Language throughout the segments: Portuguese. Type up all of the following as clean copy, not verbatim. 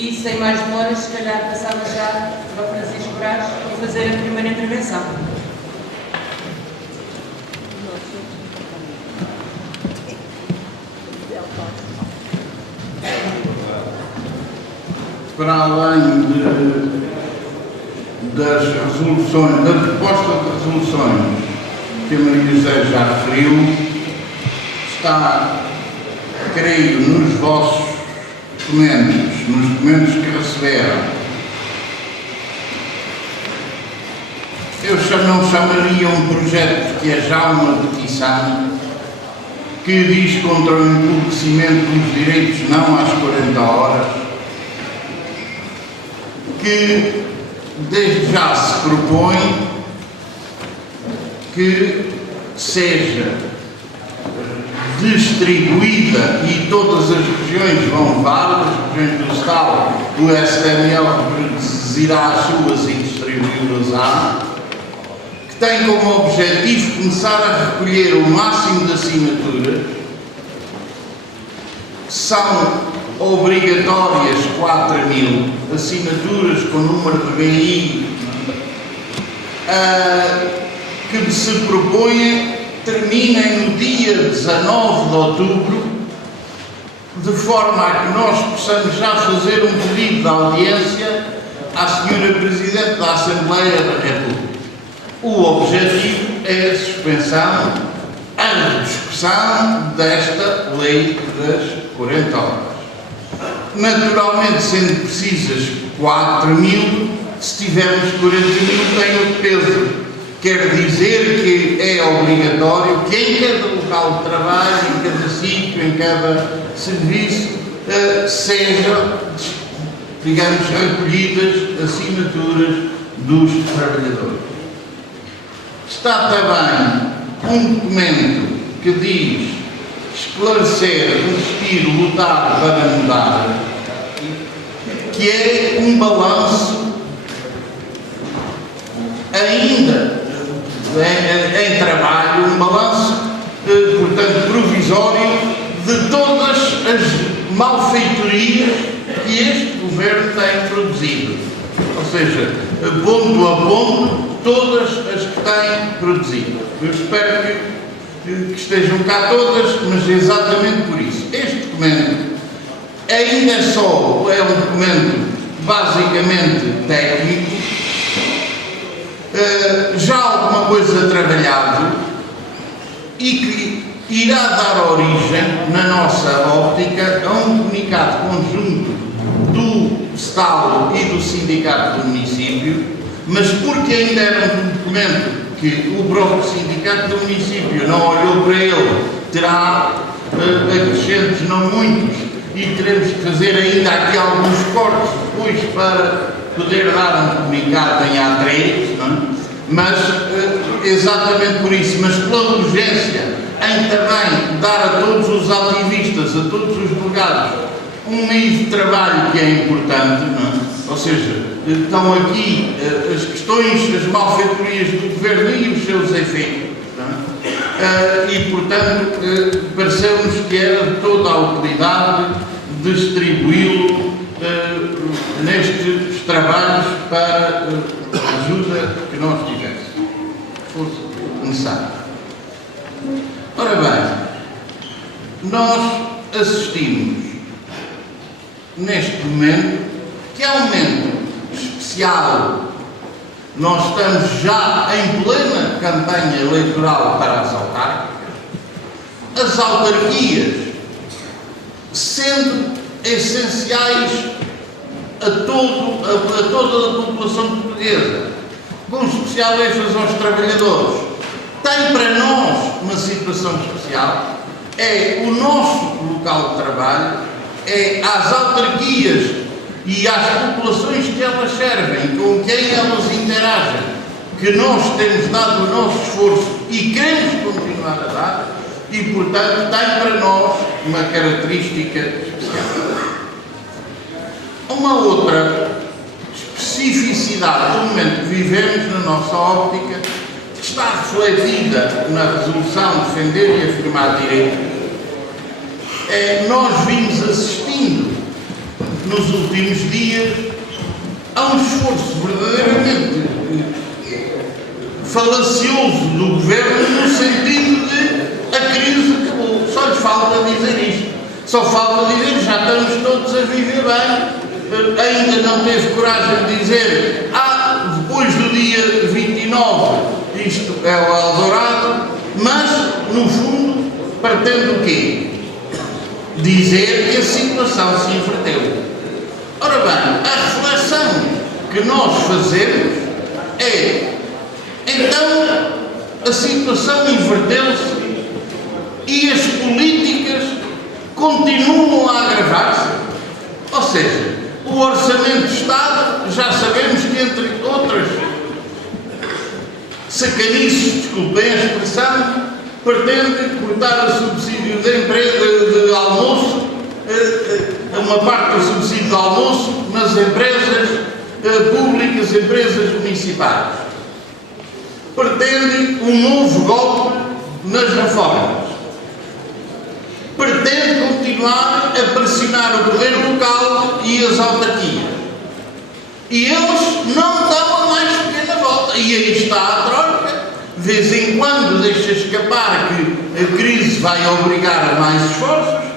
E, sem mais demoras, se calhar passava já para o Francisco Braz e fazer a primeira intervenção. Para além das resoluções, da proposta de resoluções que a Maria José já referiu, está, creio, nos vossos documentos, nos documentos que receberam. Eu não chamaria um projeto porque é já uma petição que diz contra o empobrecimento dos direitos não às 40 horas, que desde já se propõe que seja distribuída, e todas as regiões vão levar, as regiões do Estado, o STML reduzirá as suas e distribuí-las, que tem como objetivo começar a recolher o máximo de assinaturas. São obrigatórias 4.000 assinaturas com número de BI que se propõem terminem no dia 19 de outubro, de forma a que nós possamos já fazer um pedido de audiência à Sra. Presidente da Assembleia da República. O objetivo é a suspensão, a discussão desta lei das 40 horas. Naturalmente, sendo precisas 4.000, se tivermos 40.000 tem outro peso. Quer dizer que é obrigatório que em cada local de trabalho, em cada sítio, em cada serviço, sejam, digamos, recolhidas assinaturas dos trabalhadores. Está também um documento que diz esclarecer, resistir, lutar para mudar, que é um balanço ainda em trabalho, um balanço, portanto, provisório de todas as malfeitorias que este Governo tem produzido. Ou seja, ponto a ponto, todas as que tem produzido. Eu espero que estejam cá todas, mas exatamente por isso. Este documento ainda é um documento basicamente técnico, já alguma coisa trabalhado e que irá dar origem, na nossa óptica, a um comunicado conjunto do Estado e do Sindicato do Município, mas porque ainda era um documento que o próprio Sindicato do Município não olhou para ele, terá acrescentos não muitos e teremos que fazer ainda aqui alguns cortes depois para poder dar um comunicado em A3, não é? Mas exatamente por isso, mas pela urgência em também dar a todos os ativistas, a todos os delegados, um meio de trabalho que é importante, não é? Ou seja, estão aqui as questões, as malfeitorias do Governo e os seus efeitos, não é? E portanto pareceu-nos que era de toda a utilidade distribuí-lo nestes trabalhos para a ajuda que nós tivéssemos, fosse necessário. Ora bem, nós assistimos neste momento, que é um momento especial. Nós estamos já em plena campanha eleitoral para as autárquicas. As autarquias sendo essenciais a toda a população portuguesa, com especial ênfase aos trabalhadores, tem para nós uma situação especial. É o nosso local de trabalho, é às autarquias e às populações que elas servem, com quem elas interagem, que nós temos dado o nosso esforço e queremos continuar a dar, e portanto tem para nós uma característica especial. Uma outra especificidade do momento que vivemos na nossa óptica, que está refletida na resolução Defender e Afirmar Direitos, nós vimos assistindo nos últimos dias, há um esforço verdadeiramente falacioso do governo no sentido de a crise acabou. Só lhes falta dizer isto. Só falta dizer já estamos todos a viver bem. Ainda não teve coragem de dizer depois do dia 29 isto é o Eldorado, mas no fundo pretende o quê? Dizer que a situação se inverteu. Ora bem, a reflexão que nós fazemos é: então a situação inverteu-se e as políticas continuam a agravar-se? Ou seja, o Orçamento de Estado, já sabemos que, entre outras sacanices, desculpem a expressão, pretende cortar o subsídio da empresa de almoço, uma parte do subsídio de almoço nas empresas públicas, empresas municipais. Pretende um novo golpe nas reformas. Pretende continuar a pressionar o poder local e as autarquias. E eles não dão a mais pequena volta. E aí está a troika. De vez em quando deixa escapar que a crise vai obrigar a mais esforços,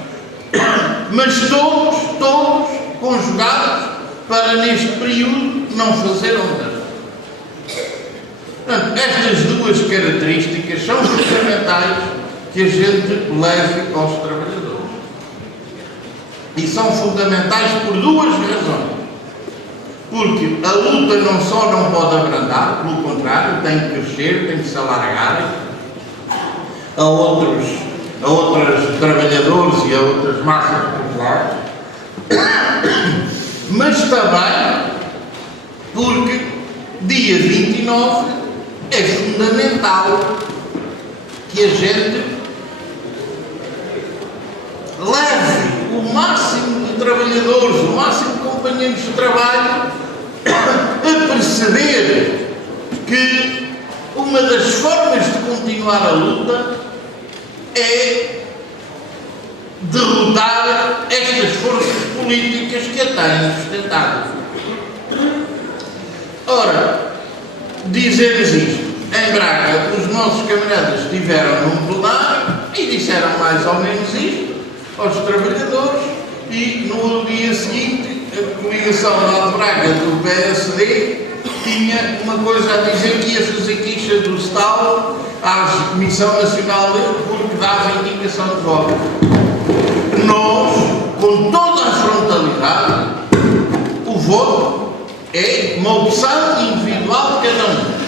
mas todos conjugados para, neste período, não fazer nada. Portanto, estas duas características são fundamentais que a gente leve aos trabalhadores. E são fundamentais por duas razões. Porque a luta não só não pode abrandar, pelo contrário, tem que crescer, tem que se alargar a outros trabalhadores e a outras massas populares, mas também porque dia 29 é fundamental que a gente leve o máximo de trabalhadores, o máximo de companheiros de trabalho a perceber que uma das formas de continuar a luta é derrotar estas forças políticas que a têm sustentado. Ora, dizemos isto. Em Braga, os nossos camaradas estiveram num plenário e disseram mais ou menos isto aos trabalhadores, e no dia seguinte a coligação lá de Braga do PSD tinha uma coisa a dizer, que ia fazer quixa do Estado à Comissão Nacional porque dava indicação de voto. Nós, com toda a frontalidade, o voto é uma opção individual de cada um.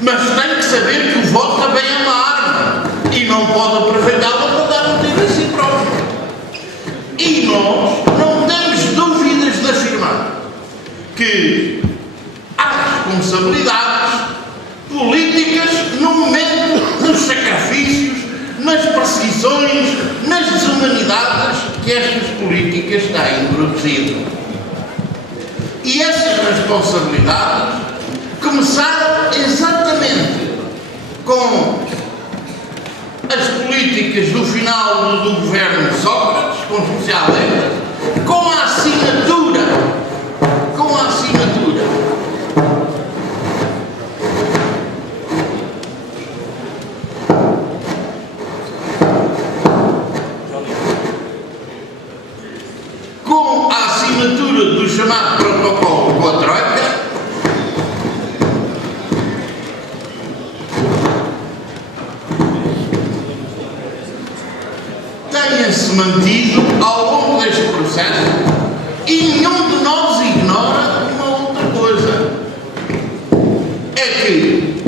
Mas tem que saber que o voto também é uma arma e não pode aproveitá-la para dar um tiro a si próprio. E nós não temos dúvidas de afirmar que há responsabilidades políticas no momento dos sacrifícios, nas perseguições, nas desumanidades que estas políticas têm produzido. E essas responsabilidades começaram exatamente com as políticas do final do governo de Sócrates, com especial ênfase, com a assinatura do chamado protocolo com a Troika, tenha-se mantido ao longo deste processo, e nenhum de nós ignora uma outra coisa: é que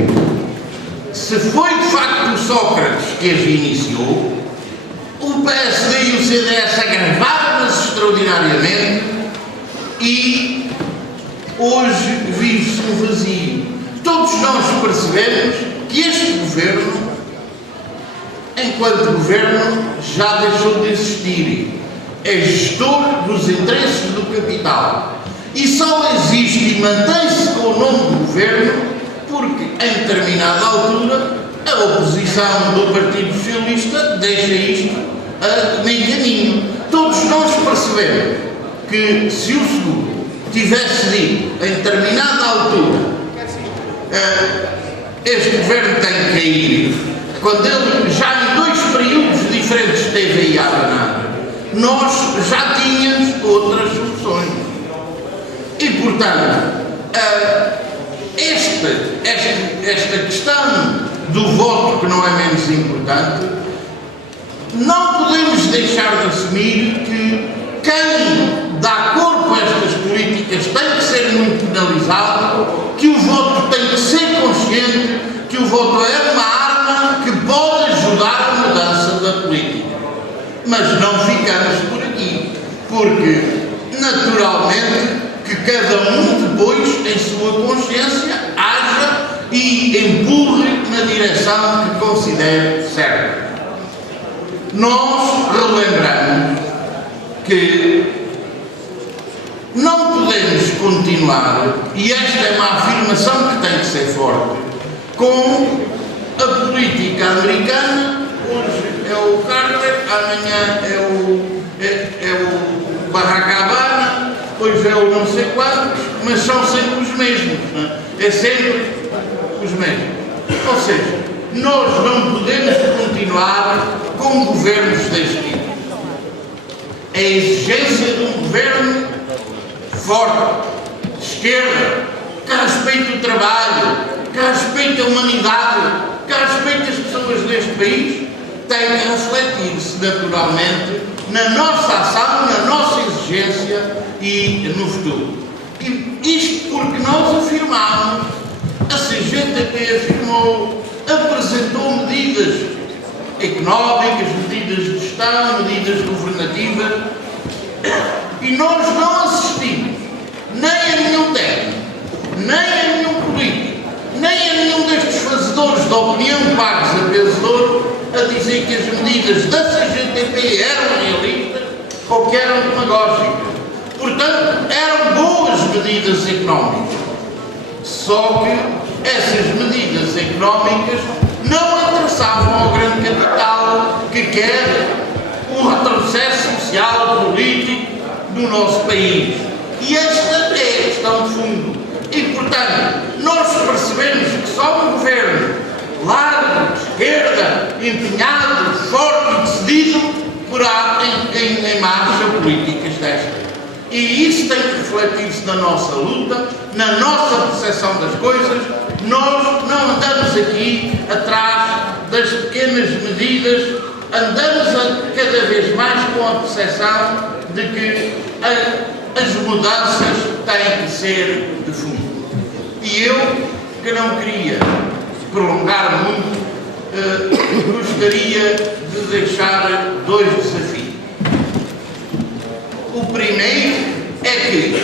se foi de facto o Sócrates que as iniciou, o PSD e o CDS agravaram-nas extraordinariamente e hoje vive-se um vazio. Todos nós percebemos que este governo, enquanto governo, já deixou de existir. É gestor dos interesses do capital. E só existe e mantém-se com o nome do governo porque, em determinada altura, a oposição do Partido Socialista deixa isto a meio caminho. Todos nós percebemos que se o seguro tivesse dito em determinada altura este governo tem que cair, quando ele já em 2 períodos diferentes esteve aí a abanar, nós já tínhamos outras soluções. E, portanto, esta questão do voto, que não é menos importante, não podemos deixar de assumir que quem dá corpo a estas políticas tem que ser muito penalizado, que o voto tem que ser consciente, que o voto é uma arma que pode ajudar a mudança da política. Mas não ficamos por aqui, porque, naturalmente, que cada um depois, em sua consciência, haja e empurre na direção que considere certa. Nós relembramos que não podemos continuar, e esta é uma afirmação que tem que ser forte, com a política americana. Hoje é o Carter, amanhã é o Barack Obama, hoje é o não sei quantos, mas são sempre os mesmos, não é? É sempre os mesmos. Ou seja, nós não podemos continuar com governos deste tipo. É a exigência de um governo forte, de esquerda, que respeite o trabalho, que respeite a humanidade, que respeite as pessoas deste país, tem que refletir-se naturalmente na nossa ação, na nossa exigência e no futuro. E isto porque nós afirmamos, a CGTP afirmou, apresentou medidas económicas, medidas de gestão, medidas governativas, e nós não assistimos nem a nenhum técnico, nem a nenhum político, nem a nenhum destes fazedores de opinião pagos a peso de ouro a dizer que as medidas da CGTP eram realistas ou que eram demagógicas. Portanto, eram boas medidas económicas. Só que essas medidas económicas não interessavam ao grande capital que quer o retrocesso social, político do nosso país. E esta é a questão de fundo. E, portanto, nós percebemos que só um governo largo, de esquerda, empenhado, forte e decidido porá em marcha políticas destas. E isso tem que refletir-se na nossa luta, na nossa percepção das coisas. Nós não andamos aqui atrás das pequenas medidas, andamos cada vez mais com a percepção de que as mudanças têm que ser de fundo. E eu, que não queria prolongar muito, gostaria de deixar 2 desafios. O primeiro é que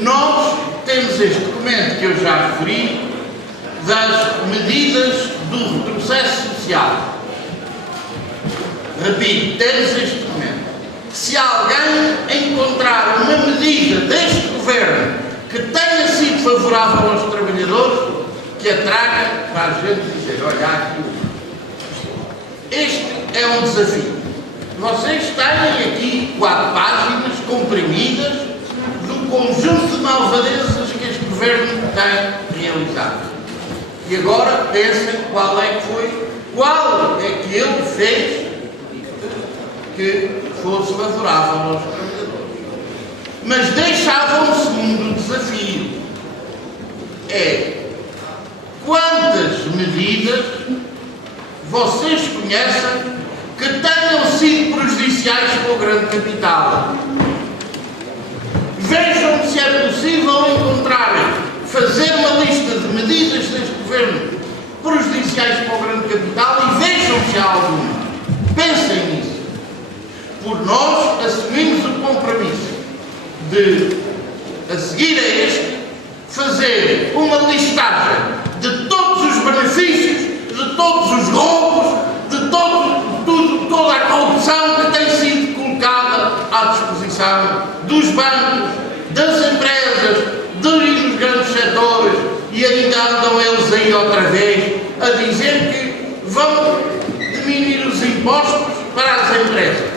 nós temos este documento que eu já referi, das medidas do retrocesso social. Repito, temos este documento. Se alguém encontrar uma medida deste governo que tenha sido favorável aos trabalhadores, que a traga para a gente dizer, olha aqui. Este é um desafio. Vocês têm aqui 4 páginas comprimidas do conjunto de malvadezas que este governo tem realizado. E agora pensem qual é que ele fez que fosse favorável aos trabalhadores. Mas deixava um segundo desafio. É quantas medidas vocês conhecem que tenham sido prejudiciais para o grande capital. Vejam se é possível fazer uma lista de medidas deste governo prejudiciais para o grande capital e vejam se há alguma. Pensem nisso. Por nós assumimos o compromisso de, a seguir a este, fazer uma listagem de todos os benefícios, de todos os roubos, de toda a corrupção que tem sido colocada à disposição dos bancos, das empresas, dos grandes setores, e ainda andam eles aí outra vez a dizer que vão diminuir os impostos para as empresas.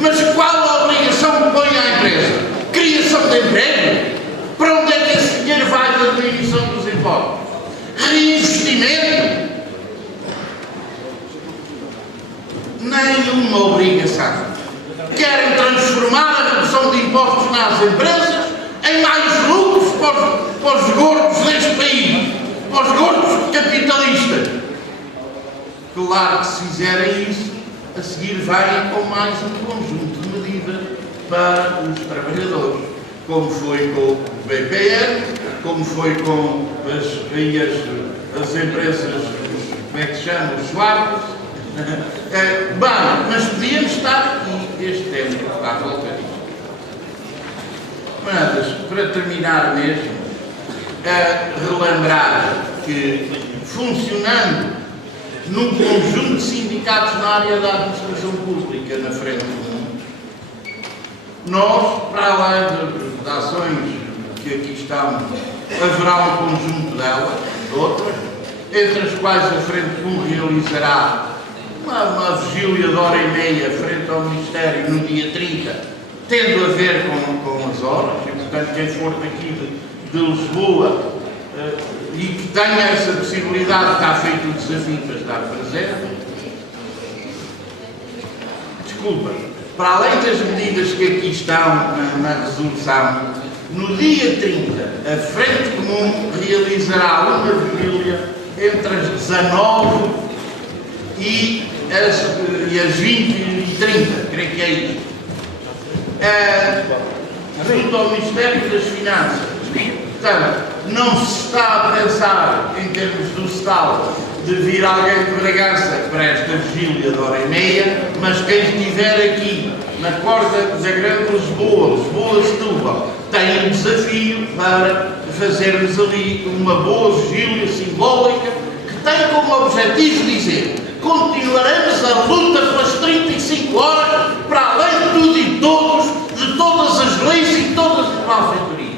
Mas qual a obrigação que põe à empresa? Criação de emprego. Para onde é que esse dinheiro vai da diminuição dos impostos? Reinvestimento. Nenhuma obrigação. Querem transformar a redução de impostos nas empresas em mais lucros para os gordos deste país, para os gordos capitalistas. Claro que se fizerem isso, a seguir vai com mais um conjunto de medidas para os trabalhadores, como foi com o BPN, como foi com as empresas, como é que se chama, os swaps. Bem, mas podíamos estar aqui este tempo à volta disto. Mas, para terminar mesmo, relembrar que, funcionando num conjunto de sindicatos na área da administração pública na frente do mundo, nós, para além de ações que aqui estão, haverá um conjunto delas, de outras, entre as quais a Frente Comum realizará uma vigília de hora e meia frente ao Ministério no dia 30, tendo a ver com as horas, e portanto quem for daqui de Lisboa e que tenha essa possibilidade, está feito o desafio para estar presente. Desculpa, para além das medidas que aqui estão na resolução, no dia 30 a Frente Comum realizará uma vigília entre as 19 e as 20 e 30, creio que é isso. Junto ao Ministério das Finanças. Portanto, não se está a pensar, em termos do Estado, de vir alguém de Bragança para esta vigília de hora e meia, mas quem estiver aqui na Corda da Grande Lisboa, Setúbal, tem um desafio para fazermos ali uma boa vigília simbólica que tem como objetivo dizer: continuaremos a luta pelas 35 horas para além de tudo e todos, de todas as leis e todas as malfeitorias.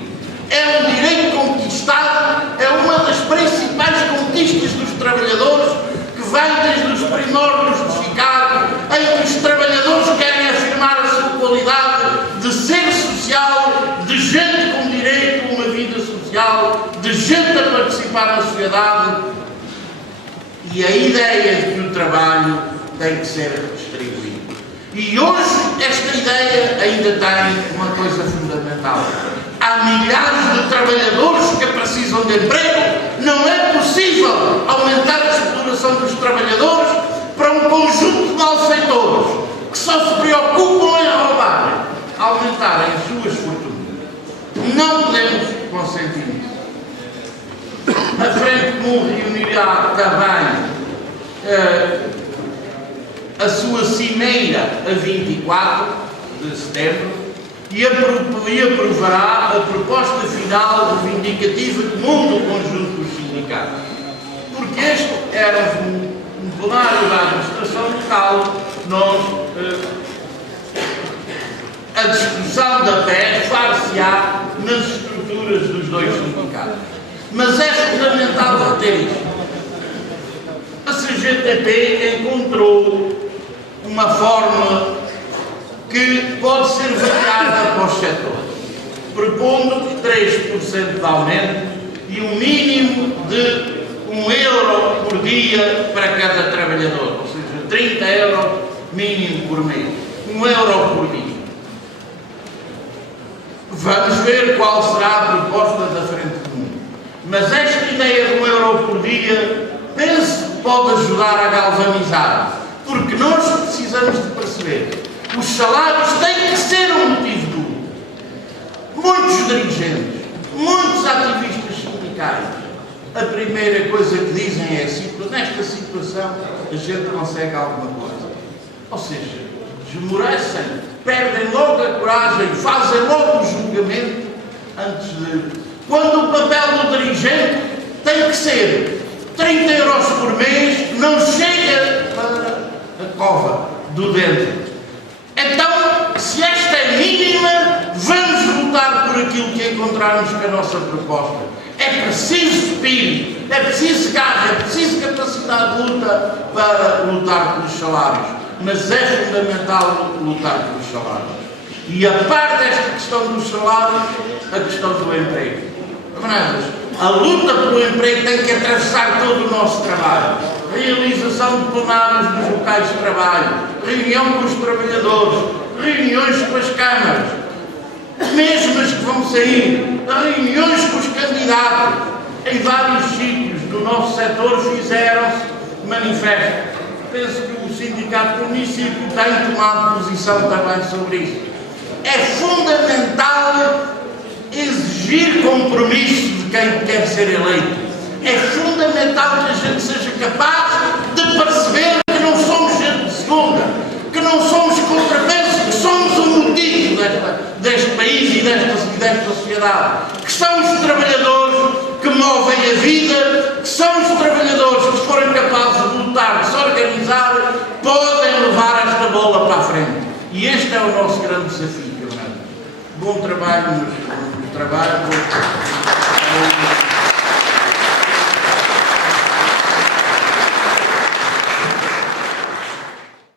É um direito conquistado, é uma das principais conquistas dos trabalhadores, que vem desde os primórdios de Chicago, em que os trabalhadores querem afirmar a sua qualidade de ser social, de gente com direito a uma vida social, de gente a participar na sociedade. E a ideia de que o trabalho tem que ser redistribuído. E hoje esta ideia ainda tem uma coisa fundamental. Há milhares de trabalhadores que precisam de emprego. Não é possível aumentar a exploração dos trabalhadores para um conjunto de malfeitores que só se preocupam em roubar, aumentarem as suas fortunas. Não podemos consentir isso. A Frente Comum reunirá também a sua cimeira a 24 de setembro e aprovará a proposta final reivindicativa comum do conjunto dos sindicatos. Porque este era um plenário da administração local, a discussão da PES far-se-á nas estruturas dos dois sindicatos. Mas é fundamental reter isto. A CGTP encontrou uma fórmula que pode ser variada para os setores, propondo 3% de aumento e um mínimo de €1 por dia para cada trabalhador, ou seja, 30 € mínimo por mês, €1 por dia. Vamos ver qual será a proposta da Frente Comum. Mas esta ideia de €1 por dia, penso que pode ajudar a galvanizar, porque nós precisamos de perceber: os salários têm que ser um motivo de luta. Muitos dirigentes, muitos ativistas sindicais, a primeira coisa que dizem é assim: nesta situação a gente consegue alguma coisa. Ou seja, esmorecem, perdem logo a coragem, fazem logo o julgamento antes de... Quando o papel do dirigente tem que ser 30 € por mês, não chega para a cova do dente. Então, se esta é mínima, vamos lutar por aquilo que encontrarmos com a nossa proposta. É preciso espírito, é preciso garra, é preciso capacidade de luta para lutar pelos salários. Mas é fundamental lutar pelos salários. E a par desta questão dos salários, a questão do emprego. Camaradas, a luta pelo emprego tem que atravessar todo o nosso trabalho. Realização de plenários nos locais de trabalho, reunião com os trabalhadores, reuniões com as câmaras, mesmo as que vão sair, reuniões com os candidatos. Em vários sítios do nosso setor fizeram-se manifestos. Penso que o Sindicato do Município tem tomado posição também sobre isso. É fundamental exigir compromisso de quem quer ser eleito. É fundamental que a gente seja capaz de perceber que não somos gente de segunda, que não somos contrapesos, que somos o motivo deste país e desta sociedade, que são os trabalhadores que movem a vida, que são os trabalhadores que, se forem capazes de lutar, de se organizar, podem levar esta bola para a frente. E este é o nosso grande desafio, Fernando. Bom trabalho.